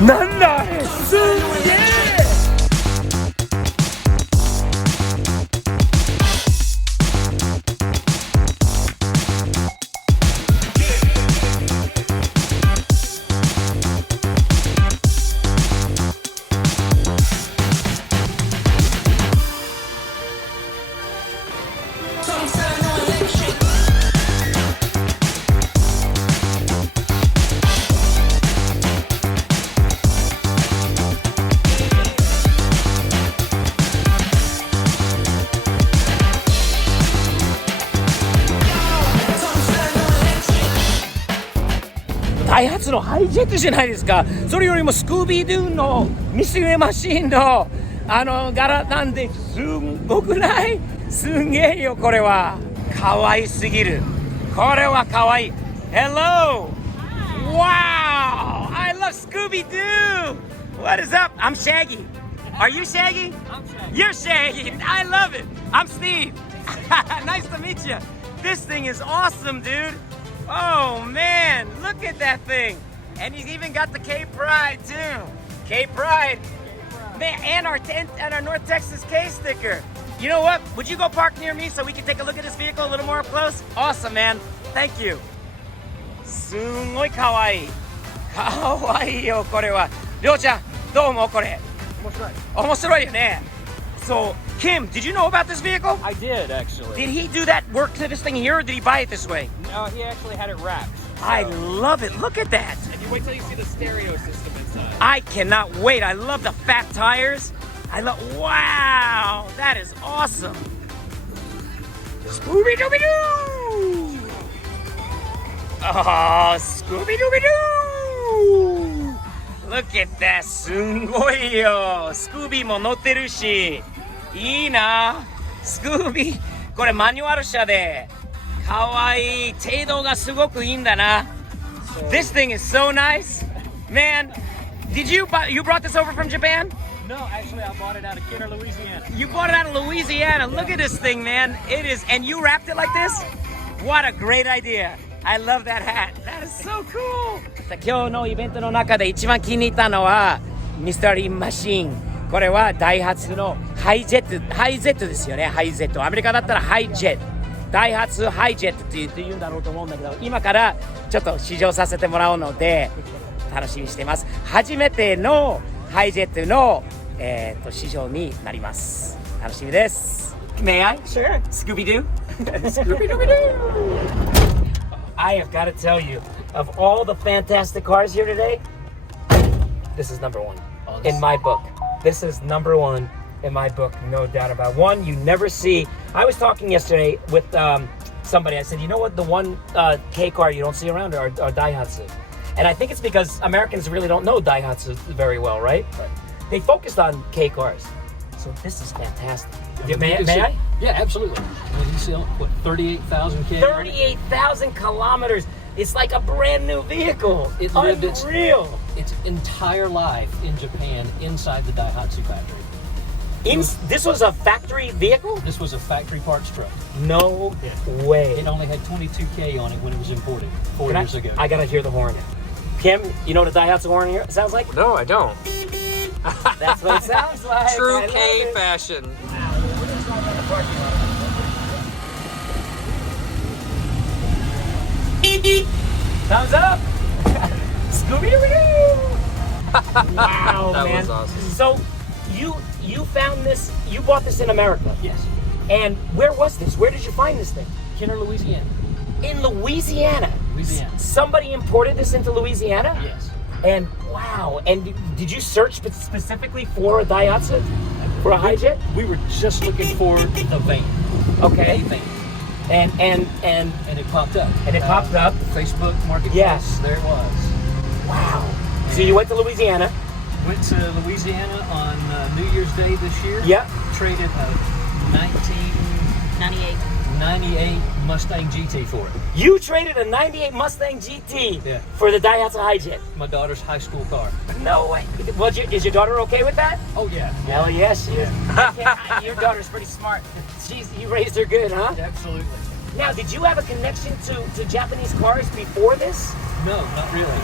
なんだあれ、すんげえ。ダイハツのハイジェットじゃないですか。それよりもスクービードゥのミスゲマシーンの柄なんですんごくない？すんげえよこれは。可愛すぎる。これは可愛い。Hello! Wow! I love Scooby-Doo! What is up? I'm Shaggy. Are you Shaggy? I'm Shaggy. You're Shaggy. I love it. I'm Steve. Nice to meet you. This thing is awesome, dude. Oh man, look at that thing. And he's even got the K Pride too. K Pride. Man, and our North Texas K sticker. You know what? Would you go park near me so we can take a look at this vehicle a little more up close? Awesome, man. Thank you. すんごいかわいい。かわいいよこれは。りょうちゃん、どう思うこれ？面白い。面白いよね。So, Kim, did you know about this vehicle? I did actually. Did he do that work to this thing here, or did he buy it this way? No, he actually had it wrapped. I love it. Look at that. And you wait till you see the stereo system inside. I cannot wait. I love the fat tires. Wow, that is awesome. Scooby-Dooby-Doo! Oh, Scooby-Dooby-Doo! Look at that. すんごいよ。スクービーも乗ってるし。いいな。スクービー。これマニュアル車で。かわいい。程度がすごくいいんだな。This thing is so nice. Man, you brought this over from Japan? No, actually I bought it out of Kenner, Louisiana. You bought it out of Louisiana. Look at this thing, man. It is, and you wrapped it like this? What a great idea. I love that hat. That is so cool. 今日のイベントの中で一番気に入ったのはミステリーマシン。これはダイハツのハイジェットですよね。ハイジェット。アメリカだったらハイジェット。ダイハツハイジェットって言うんだろうと思うんだけど、今からちょっと試乗させてもらうので楽しみにしています。初めてのハイジェットの試乗になります。楽しみです。May I? Sure. Scooby-Doo? Scooby-Dooby-Doo! I have got to tell you, of all the fantastic cars here today, this is number one in my book. This is number one in my book, no doubt about it. One you never see. I was talking yesterday with somebody. I said, you know what? The one K car you don't see around are Daihatsu. And I think it's because Americans really don't know Daihatsu very well, right? Right. They focused on K cars. So this is fantastic. May I? Yeah, absolutely. You see, what, 38,000 K? 38,000 kilometers. It's like a brand new vehicle. It lived its entire life in Japan inside the Daihatsu factory. This was a factory vehicle? This was a factory parts truck. No way. It only had 22K on it when it was imported 4 years ago. I gotta hear the horn. Kim, you know what a Daihatsu horn here sounds like? No, I don't. That's what it sounds like. True K fashion. Thumbs up. Scooby-Doo. Wow, That man. was awesome. So you found this, you bought this in America. Yes. And where was this? Where did you find this thing? Kenner, Louisiana. In Louisiana. Louisiana. Somebody imported this into Louisiana? Yes. And wow. And did you search specifically for a Daihatsu? For a hijet? We were just looking for a van. Okay. A van. And it popped up. And it popped up. Facebook Marketplace. Yes. There it was. Wow. So you went to Louisiana. Went to Louisiana on New Year's Day this year. Yep. Traded a 1998 Mustang GT for it. You traded a 98 Mustang GT Yeah. for the Daihatsu hijet. My daughter's high school car. No way. Well, is your daughter okay with that? Oh yeah. Hell yes, she is. Your daughter's pretty smart. You raised her good, huh? Absolutely. Now, did you have a connection to Japanese cars before this? No, not really.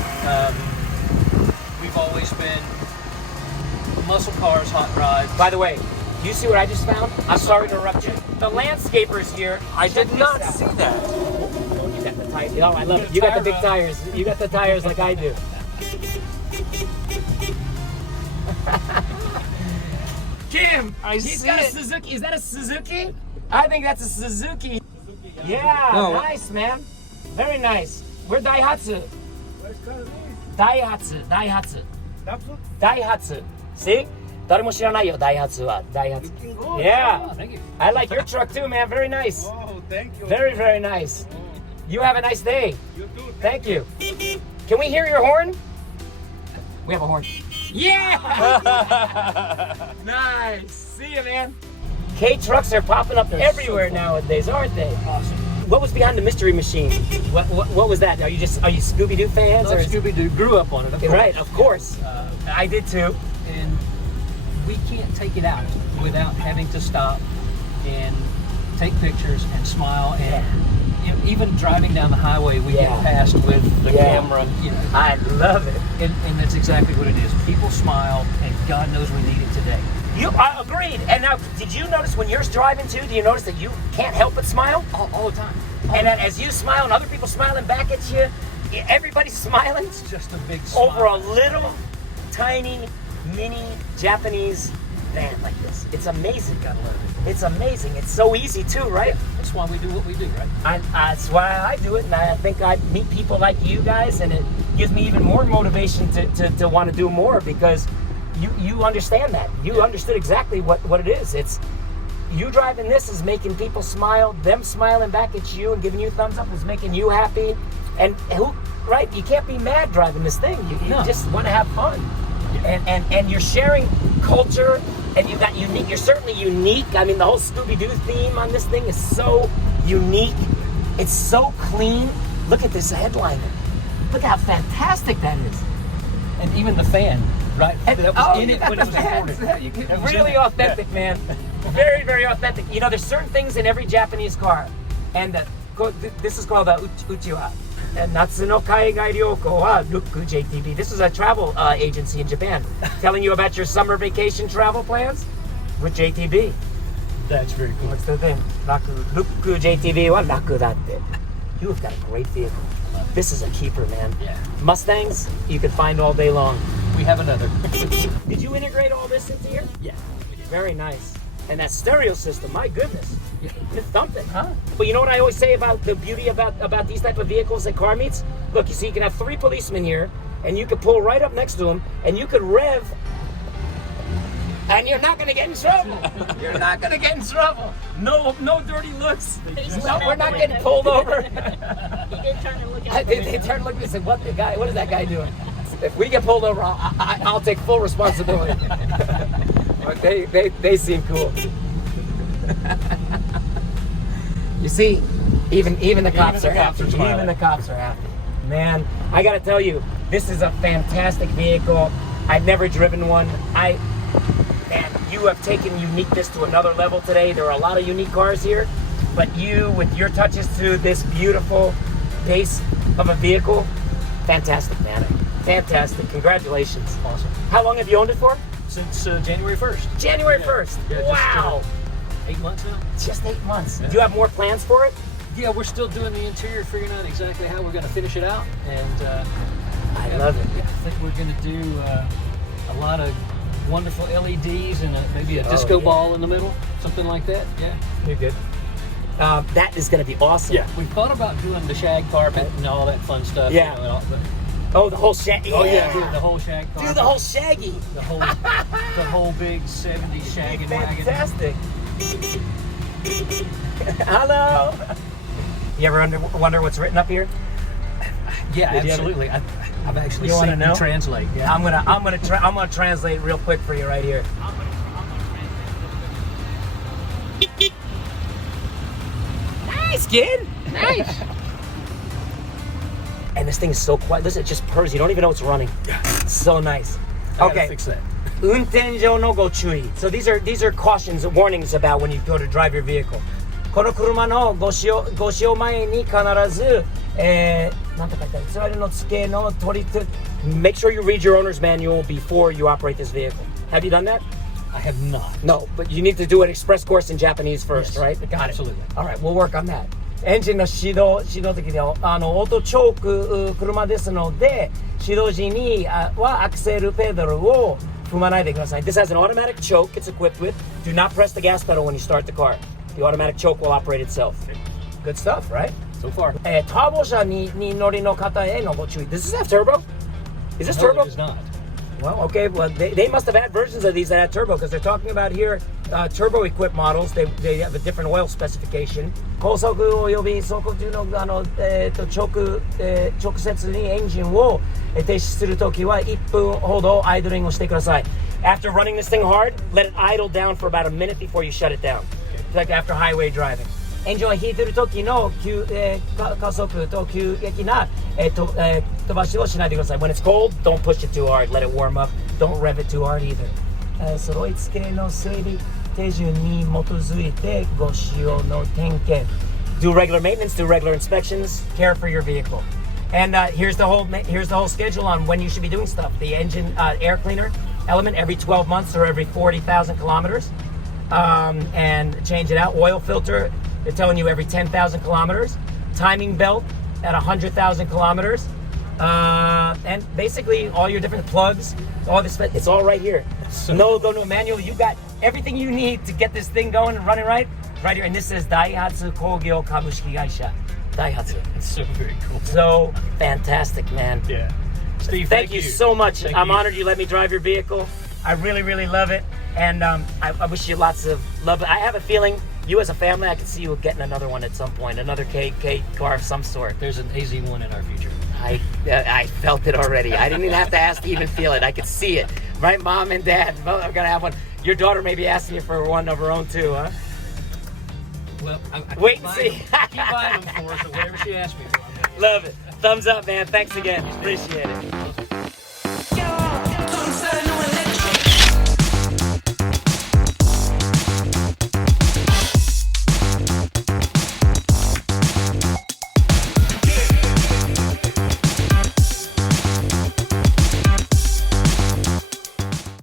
We've always been been muscle cars, hot rods. By the way, do you see what I just found? I'm sorry to interrupt you. The landscapers here. I check did not this out. see that. Oh, you got the tires. Oh, I love it. You got the big tires. You got the tires like I do. Kim, he's got a Suzuki. Is that a Suzuki? I think that's a Suzuki. Yeah, No. nice, man. Very nice. We're Daihatsu. Daihatsu. See? 誰も知らないよ、ダイハツは。ダイハツ。Yeah. Oh, thank you. I like your truck too, man. Very nice. Oh, thank you. Very, very nice. You have a nice day. You too. Thank you. Can we hear your horn? We have a horn. Yeah! Nice. See you, man. K trucks are popping up everywhere nowadays, aren't they? Awesome. What was behind the mystery machine? What was that? Are you Scooby-Doo fans? Love Or Scooby-Doo. Grew up on it, of course. Right, of course. I did too. And we can't take it out without having to stop and take pictures and smile. And you know, even driving down the highway, we get passed with the camera. You know, I love it. and that's exactly what it is. People smile, and God knows we need it today. I agreed. And now, did you notice when you're driving too? Do you notice that you can't help but smile? All the time. And then as you smile and other people smiling back at you, everybody's smiling It's just a big smile. over a little, tiny, mini Japanese van like this. It's amazing. Gotta love it. It's amazing. It's so easy too, right? That's why we do what we do, right? That's why I do it, and I think I meet people like you guys, and it gives me even more motivation to want to do more, because you understand that. You understood exactly what it is. It's you driving this is making people smile. Them smiling back at you and giving you thumbs up is making you happy. And right? You can't be mad driving this thing. You just want to have fun. And you're sharing culture, and you got unique. You're certainly unique. I mean, the whole Scooby-Doo theme on this thing is so unique. It's so clean. Look at this headliner. Look how fantastic that is. And even the fan, right? And, that was in you it got when the it was fans. recorded. You get That was in really it. authentic, man. Very, very authentic. You know, there's certain things in every Japanese car, and this is called a uchiwa. Natsu no Kaigai Ryoko wa Look JTB. This is a travel agency in Japan telling you about your summer vacation travel plans with JTB. That's very cool. What's the thing? Look JTB wa raku datte. You've got a great vehicle. This is a keeper, man. Yeah. Mustangs, you can find all day long. We have another. Did you integrate all this into here? Yeah. Very nice. And that stereo system, my goodness. Yeah. It's thumping, huh? But you know what I always say about the beauty about these type of vehicles that car meets? Look, you see, you can have 3 policemen here, and you could pull right up next to them, and you could rev, and you're not gonna get in trouble. You're not gonna get in trouble. No dirty looks. No, we're not getting pulled over. He did turn and look at They turn and look at me and say, what is that guy doing? If we get pulled over, I'll take full responsibility. But they seem cool. You see, even the cops are happy. Even the cops are happy. Man, I gotta tell you, this is a fantastic vehicle. I've never driven one. And you have taken uniqueness to another level today. There are a lot of unique cars here, but you, with your touches to this beautiful base of a vehicle, fantastic, man. Fantastic. Congratulations. Awesome. How long have you owned it for? Since January 1st. January 1st. Yeah, just, Wow. 8 months now? Just 8 months. Yeah. Do you have more plans for it? Yeah, we're still doing the interior, figuring out exactly how we're going to finish it out. And I love it. I think we're going to do a lot of wonderful LEDs and maybe a disco ball in the middle, something like that. Yeah. You're good. That is going to be awesome. Yeah. We thought about doing the shag carpet and all that fun stuff. Yeah. You know, but, Oh, the whole Shaggy. oh yeah, the whole shag carpet. Do the whole Shaggy. the whole big 70s shagging wagon. Fantastic. Hello. You ever wonder what's written up here? Yeah, Did you ever- absolutely. I've actually You wanna seen know? you translate. Yeah. I'm gonna translate real quick for you right here. Nice, kid. Nice. And this thing is so quiet. Listen, it just purrs. You don't even know it's running. So nice. I gotta Okay. fix that. 運転上のご注意. So these are cautions, warnings about when you go to drive your vehicle. この車のご使用前に必ず、なんて書いてある？ツアルの付けの取り make sure you read your owner's manual before you operate this vehicle. Have you done that? I have not. No, but you need to do an express course in Japanese first, Yes, right? Got it. absolutely. All right, we'll work on that. エンジンの指導的にオートチョーク車ですので、指導時にはアクセルペダルを踏まないでください. This has an automatic choke it's equipped with. Do not press the gas pedal when you start the car. The automatic choke will operate itself. Good stuff, right? So far. ターボ車に乗りの方へのご注意. Does this have turbo? Is this No, turbo? it is not. Well, okay. Well, they must have had versions of these that had turbo because they're talking about here turbo-equipped models. They have a different oil specification. 高速および走行中の直接にエンジンを停止するときは1分ほどアイドリングをしてください. After running this thing hard, let it idle down for about a minute before you shut it down. Like after highway driving. エンジンを引いてる時の加速と急激な飛ばしをしないでください. When it's cold, don't push it too hard. Let it warm up. Don't rev it too hard either. 揃い付けの整備手順に基づいてご使用の点検. Do regular maintenance, do regular inspections, care for your vehicle. And here's the whole schedule on when you should be doing stuff. The engine air cleaner element every 12 months or every 40,000 kilometers. And change it out. Oil filter, they're telling you every 10,000 kilometers. Timing belt at 100,000 kilometers. And basically all your different plugs, all this, it's all right here. No manual. You got everything you need to get this thing going and running right here. And this is Daihatsu Kogyo Kabushiki Gaisha. Daihatsu. It's so very cool. So fantastic, man. Yeah. Steve, Thank you so much. Thank I'm you. honored you let me drive your vehicle. I really, really love it. And I wish you lots of love. I have a feeling you as a family, I could see you getting another one at some point, another K car of some sort. There's an AZ1 in our future. I felt it already. I didn't even have to ask to even feel it. I could see it. Right, Mom and Dad, both are going to have one. Your daughter may be asking you for one of her own too, huh? Well, I Wait keep and buying see. them. I keep buying them for her, so whatever she asks me for. Love it. Thumbs up, man. Thanks again. Appreciate it.